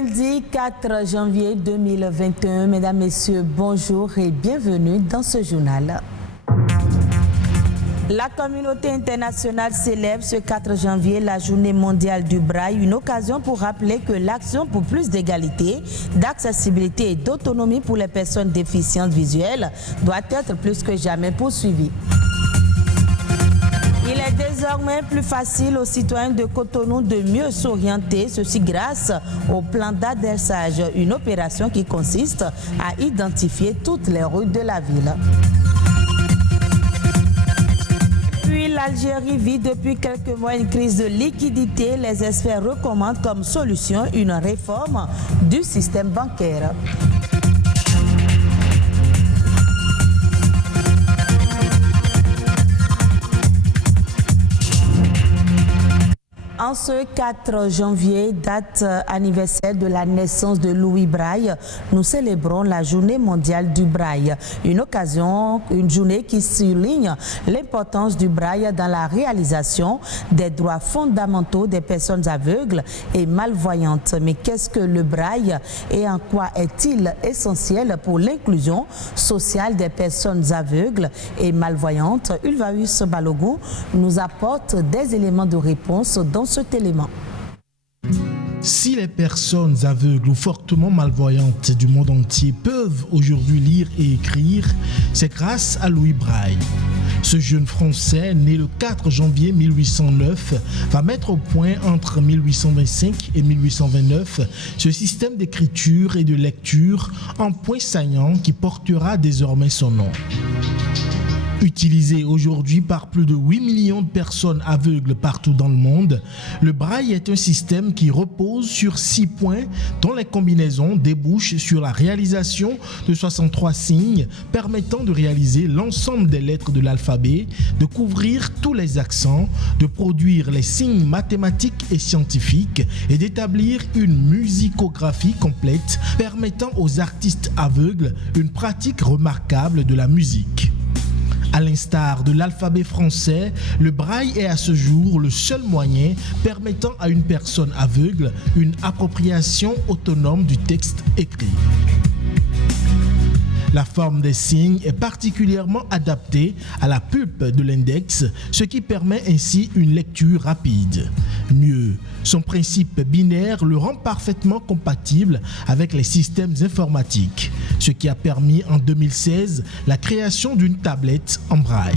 Lundi 4 janvier 2021, mesdames, messieurs, bonjour et bienvenue dans ce journal. La communauté internationale célèbre ce 4 janvier la journée mondiale du braille, une occasion pour rappeler que l'action pour plus d'égalité, d'accessibilité et d'autonomie pour les personnes déficientes visuelles doit être plus que jamais poursuivie. Il est désormais plus facile aux citoyens de Cotonou de mieux s'orienter, ceci grâce au plan d'adressage, une opération qui consiste à identifier toutes les rues de la ville. Puis l'Algérie vit depuis quelques mois une crise de liquidité. Les experts recommandent comme solution une réforme du système bancaire. En ce 4 janvier, date anniversaire de la naissance de Louis Braille, nous célébrons la journée mondiale du braille. Une occasion, une journée qui souligne l'importance du braille dans la réalisation des droits fondamentaux des personnes aveugles et malvoyantes. Mais qu'est-ce que le braille et en quoi est-il essentiel pour l'inclusion sociale des personnes aveugles et malvoyantes? Ulvaeus Balogun nous apporte des éléments de réponse dans cet élément. Si les personnes aveugles ou fortement malvoyantes du monde entier peuvent aujourd'hui lire et écrire, c'est grâce à Louis Braille. Ce jeune Français, né le 4 janvier 1809, va mettre au point entre 1825 et 1829 ce système d'écriture et de lecture en point saillant qui portera désormais son nom. Utilisé aujourd'hui par plus de 8 millions de personnes aveugles partout dans le monde, le braille est un système qui repose sur 6 points dont les combinaisons débouchent sur la réalisation de 63 signes permettant de réaliser l'ensemble des lettres de l'alphabet, de couvrir tous les accents, de produire les signes mathématiques et scientifiques et d'établir une musicographie complète permettant aux artistes aveugles une pratique remarquable de la musique. À l'instar de l'alphabet français, le braille est à ce jour le seul moyen permettant à une personne aveugle une appropriation autonome du texte écrit. La forme des signes est particulièrement adaptée à la pulpe de l'index, ce qui permet ainsi une lecture rapide. Mieux, son principe binaire le rend parfaitement compatible avec les systèmes informatiques, ce qui a permis en 2016 la création d'une tablette en braille.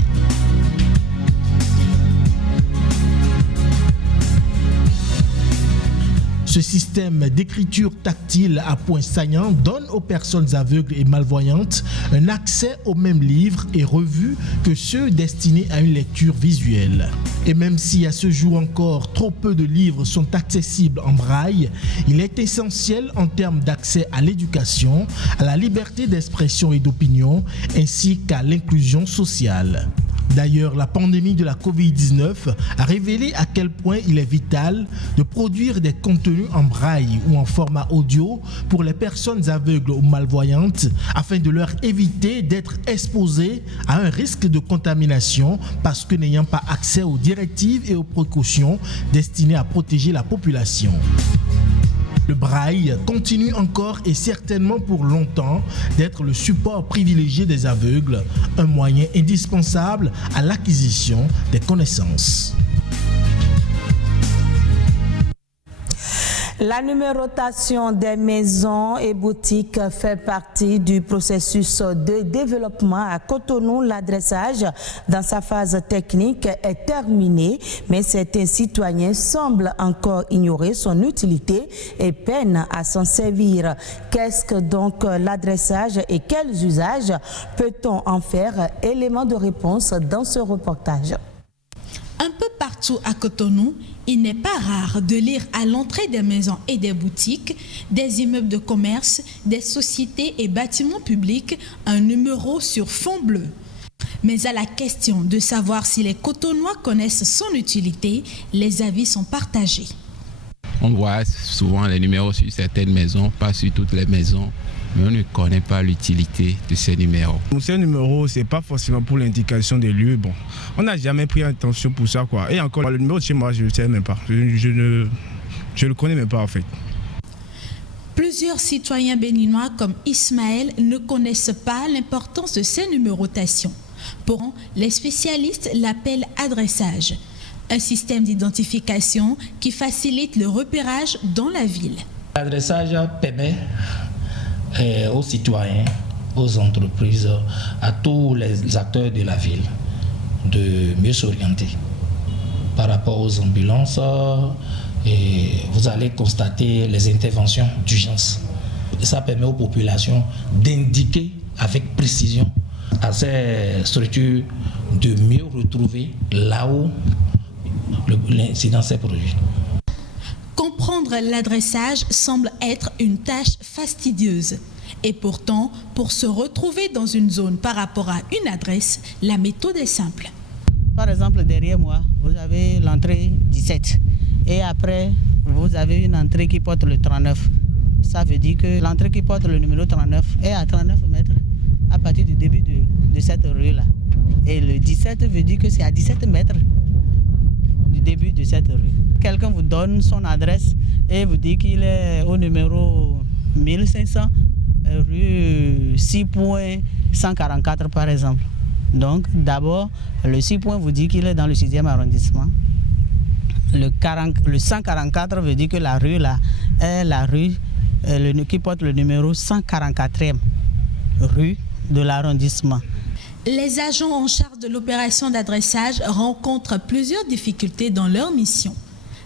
Ce système d'écriture tactile à points saillants donne aux personnes aveugles et malvoyantes un accès aux mêmes livres et revues que ceux destinés à une lecture visuelle. Et même si à ce jour encore trop peu de livres sont accessibles en braille, il est essentiel en termes d'accès à l'éducation, à la liberté d'expression et d'opinion, ainsi qu'à l'inclusion sociale. D'ailleurs, la pandémie de la Covid-19 a révélé à quel point il est vital de produire des contenus en braille ou en format audio pour les personnes aveugles ou malvoyantes afin de leur éviter d'être exposées à un risque de contamination parce que n'ayant pas accès aux directives et aux précautions destinées à protéger la population. Le braille continue encore et certainement pour longtemps d'être le support privilégié des aveugles, un moyen indispensable à l'acquisition des connaissances. La numérotation des maisons et boutiques fait partie du processus de développement à Cotonou. L'adressage dans sa phase technique est terminé, mais certains citoyens semblent encore ignorer son utilité et peinent à s'en servir. Qu'est-ce que donc l'adressage et quels usages peut-on en faire? Élément de réponse dans ce reportage. Un peu partout à Cotonou, il n'est pas rare de lire à l'entrée des maisons et des boutiques, des immeubles de commerce, des sociétés et bâtiments publics, un numéro sur fond bleu. Mais à la question de savoir si les Cotonnois connaissent son utilité, les avis sont partagés. On voit souvent les numéros sur certaines maisons, pas sur toutes les maisons. Mais on ne connaît pas l'utilité de ces numéros. Ces numéros, ce n'est pas forcément pour l'indication des lieux. Bon, on n'a jamais pris attention pour ça, quoi. Et encore, le numéro de chez moi, je ne le sais même pas. Je ne le connais même pas, en fait. Plusieurs citoyens béninois comme Ismaël ne connaissent pas l'importance de ces numérotations. Pour eux, les spécialistes l'appellent adressage, un système d'identification qui facilite le repérage dans la ville. L'adressage permet aux citoyens, aux entreprises, à tous les acteurs de la ville de mieux s'orienter par rapport aux ambulances. Et vous allez constater les interventions d'urgence. Ça permet aux populations d'indiquer avec précision à ces structures de mieux retrouver là où l'incident s'est produit. Comprendre l'adressage semble être une tâche fastidieuse. Et pourtant, pour se retrouver dans une zone par rapport à une adresse, la méthode est simple. Par exemple, derrière moi, vous avez l'entrée 17. Et après, vous avez une entrée qui porte le 39. Ça veut dire que l'entrée qui porte le numéro 39 est à 39 mètres à partir du début de cette rue-là. Et le 17 veut dire que c'est à 17 mètres du début de cette rue. Quelqu'un vous donne son adresse et vous dit qu'il est au numéro 1500, rue 6.144 par exemple. Donc d'abord, le 6 points vous dit qu'il est dans le 6e arrondissement. Le 144 veut dire que la rue là est la rue qui porte le numéro 144e rue de l'arrondissement. Les agents en charge de l'opération d'adressage rencontrent plusieurs difficultés dans leur mission.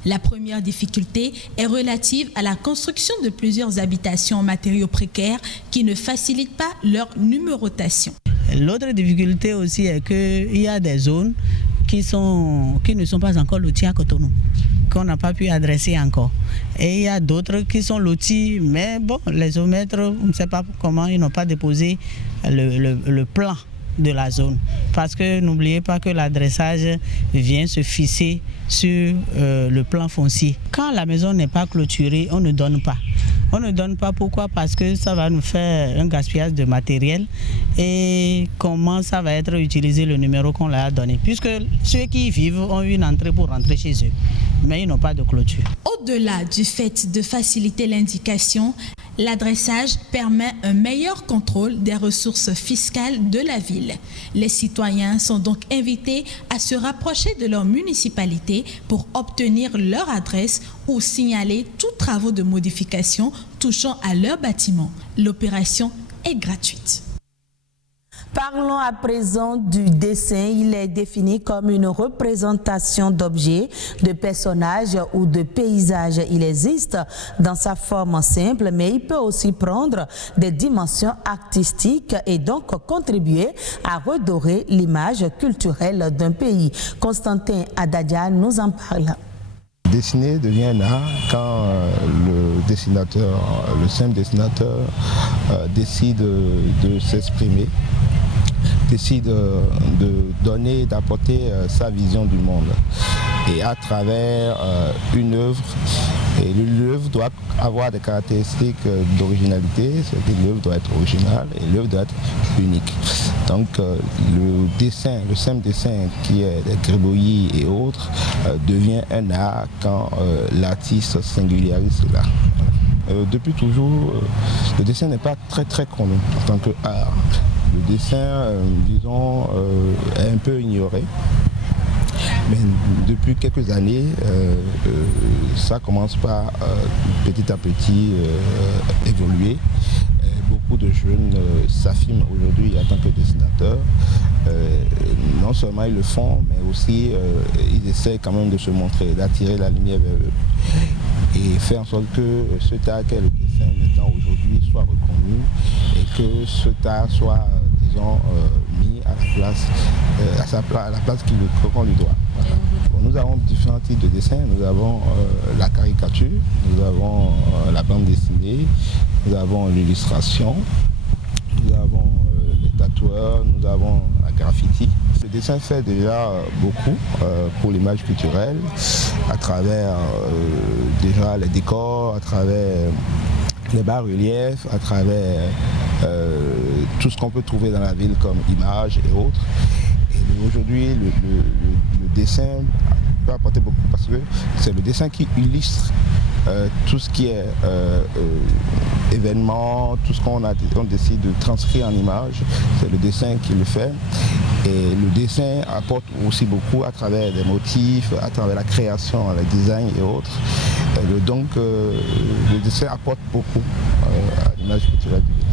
La première difficulté est relative à la construction de plusieurs habitations en matériaux précaires qui ne facilitent pas leur numérotation. L'autre difficulté aussi est qu'il y a des zones qui ne sont pas encore lotis à Cotonou, qu'on n'a pas pu adresser encore. Et il y a d'autres qui sont lotis, mais bon, les géomètres, on ne sait pas comment, ils n'ont pas déposé le plan de la zone. Parce que n'oubliez pas que l'adressage vient se fixer sur le plan foncier. Quand la maison n'est pas clôturée, on ne donne pas. On ne donne pas, pourquoi? Parce que ça va nous faire un gaspillage de matériel. Et comment ça va être utilisé le numéro qu'on leur a donné? Puisque ceux qui y vivent ont une entrée pour rentrer chez eux, mais ils n'ont pas de clôture. Au-delà du fait de faciliter l'indication, l'adressage permet un meilleur contrôle des ressources fiscales de la ville. Les citoyens sont donc invités à se rapprocher de leur municipalité pour obtenir leur adresse ou signaler tous travaux de modification touchant à leur bâtiment. L'opération est gratuite. Parlons à présent du dessin. Il est défini comme une représentation d'objets, de personnages ou de paysages. Il existe dans sa forme simple, mais il peut aussi prendre des dimensions artistiques et donc contribuer à redorer l'image culturelle d'un pays. Constantin Adadia nous en parle. Dessiner devient un art quand le simple dessinateur décide de s'exprimer, décide de donner, d'apporter sa vision du monde. Et à travers une œuvre, et l'œuvre doit avoir des caractéristiques d'originalité, c'est-à-dire que l'œuvre doit être originale et l'œuvre doit être unique. Donc le dessin, le simple dessin qui est des gribouillis et autres, devient un art quand l'artiste singularise cela. Depuis toujours, le dessin n'est pas très connu en tant qu'art. Le dessin, disons, est un peu ignoré. Mais depuis quelques années, ça commence par petit à petit évoluer. Beaucoup de jeunes s'affirment aujourd'hui en tant que dessinateurs. Non seulement ils le font, mais aussi ils essaient quand même de se montrer, d'attirer la lumière vers eux et faire en sorte que cet art qu'est le dessin maintenant aujourd'hui soit reconnu et que cet art soit, disons, mis à la place qu'on lui doit. Voilà. Bon, nous avons différents types de dessins. Nous avons la caricature, nous avons la bande dessinée, nous avons l'illustration, nous avons les tatoueurs, nous avons la graffiti. Le dessin fait déjà beaucoup pour l'image culturelle, à travers déjà les décors, à travers les bas-reliefs, à travers tout ce qu'on peut trouver dans la ville comme images et autres. Et aujourd'hui, le dessin peut apporter beaucoup parce que c'est le dessin qui illustre tout ce qui est événement, tout ce qu'on décide de transcrire en image, c'est le dessin qui le fait. Et le dessin apporte aussi beaucoup à travers des motifs, à travers la création, le design et autres. Donc le dessin apporte beaucoup à l'image culturelle du Bénin.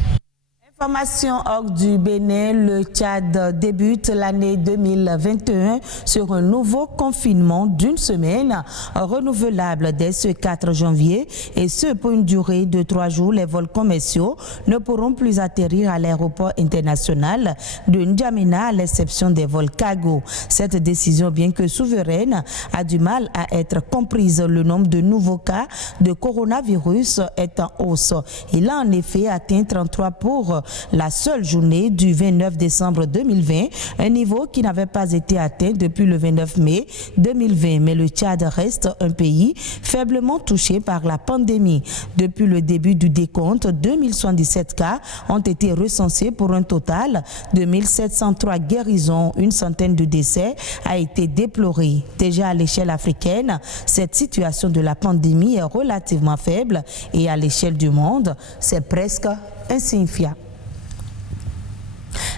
Information hors du Bénin, le Tchad débute l'année 2021 sur un nouveau confinement d'une semaine renouvelable dès ce 4 janvier et ce pour une durée de 3 jours. Les vols commerciaux ne pourront plus atterrir à l'aéroport international de N'Djamena à l'exception des vols cargo. Cette décision, bien que souveraine, a du mal à être comprise. Le nombre de nouveaux cas de coronavirus est en hausse. Il a en effet atteint 33 pour la seule journée du 29 décembre 2020, un niveau qui n'avait pas été atteint depuis le 29 mai 2020. Mais le Tchad reste un pays faiblement touché par la pandémie. Depuis le début du décompte, 2077 cas ont été recensés pour un total de 1703 guérisons. Une centaine de décès a été déplorée. Déjà à l'échelle africaine, cette situation de la pandémie est relativement faible et à l'échelle du monde, c'est presque insignifiant.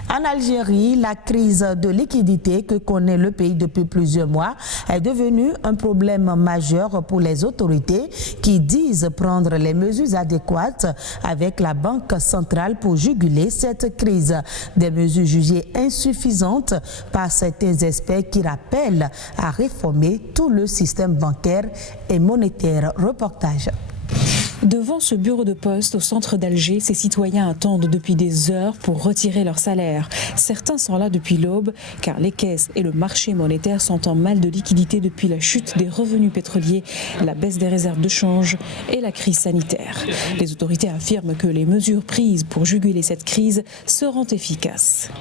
En Algérie, la crise de liquidité que connaît le pays depuis plusieurs mois est devenue un problème majeur pour les autorités qui disent prendre les mesures adéquates avec la Banque centrale pour juguler cette crise. Des mesures jugées insuffisantes par certains experts qui rappellent à réformer tout le système bancaire et monétaire. Reportage. Devant ce bureau de poste au centre d'Alger, ces citoyens attendent depuis des heures pour retirer leur salaire. Certains sont là depuis l'aube car les caisses et le marché monétaire sont en mal de liquidité depuis la chute des revenus pétroliers, la baisse des réserves de change et la crise sanitaire. Les autorités affirment que les mesures prises pour juguler cette crise seront efficaces.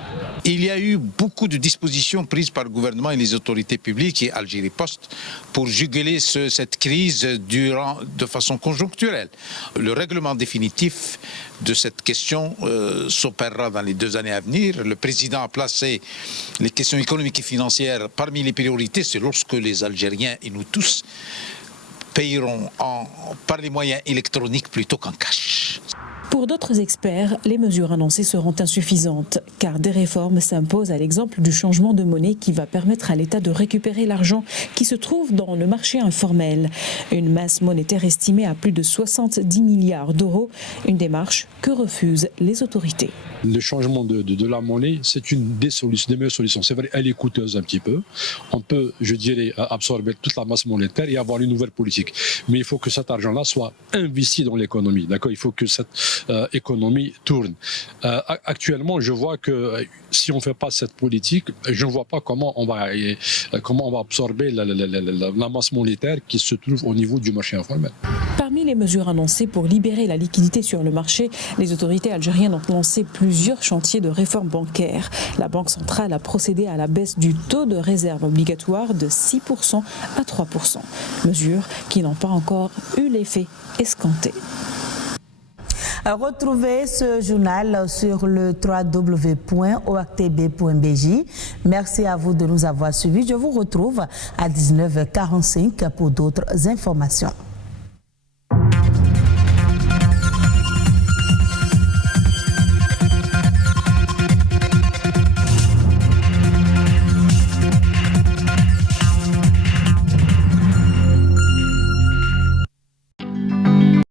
Il y a eu beaucoup de dispositions prises par le gouvernement et les autorités publiques et Algérie Post pour juguler cette crise de façon conjoncturelle. Le règlement définitif de cette question s'opérera dans les 2 années à venir. Le président a placé les questions économiques et financières parmi les priorités. C'est lorsque les Algériens et nous tous payeront par les moyens électroniques plutôt qu'en cash. Pour d'autres experts, les mesures annoncées seront insuffisantes car des réformes s'imposent à l'exemple du changement de monnaie qui va permettre à l'État de récupérer l'argent qui se trouve dans le marché informel. Une masse monétaire estimée à plus de 70 milliards d'euros, une démarche que refusent les autorités. Le changement de la monnaie, c'est une des meilleures solutions. C'est vrai, elle est coûteuse un petit peu. On peut, je dirais, absorber toute la masse monétaire et avoir une nouvelle politique. Mais il faut que cet argent-là soit investi dans l'économie. D'accord ? Il faut que cette économie tourne. Actuellement, je vois que si on ne fait pas cette politique, je ne vois pas comment on va absorber la masse monétaire qui se trouve au niveau du marché informel. Parmi les mesures annoncées pour libérer la liquidité sur le marché, les autorités algériennes ont lancé plusieurs chantiers de réforme bancaire. La Banque centrale a procédé à la baisse du taux de réserve obligatoire de 6% à 3%. Mesures qui n'ont pas encore eu l'effet escompté. Retrouvez ce journal sur le www.oactb.bj. Merci à vous de nous avoir suivis. Je vous retrouve à 19h45 pour d'autres informations.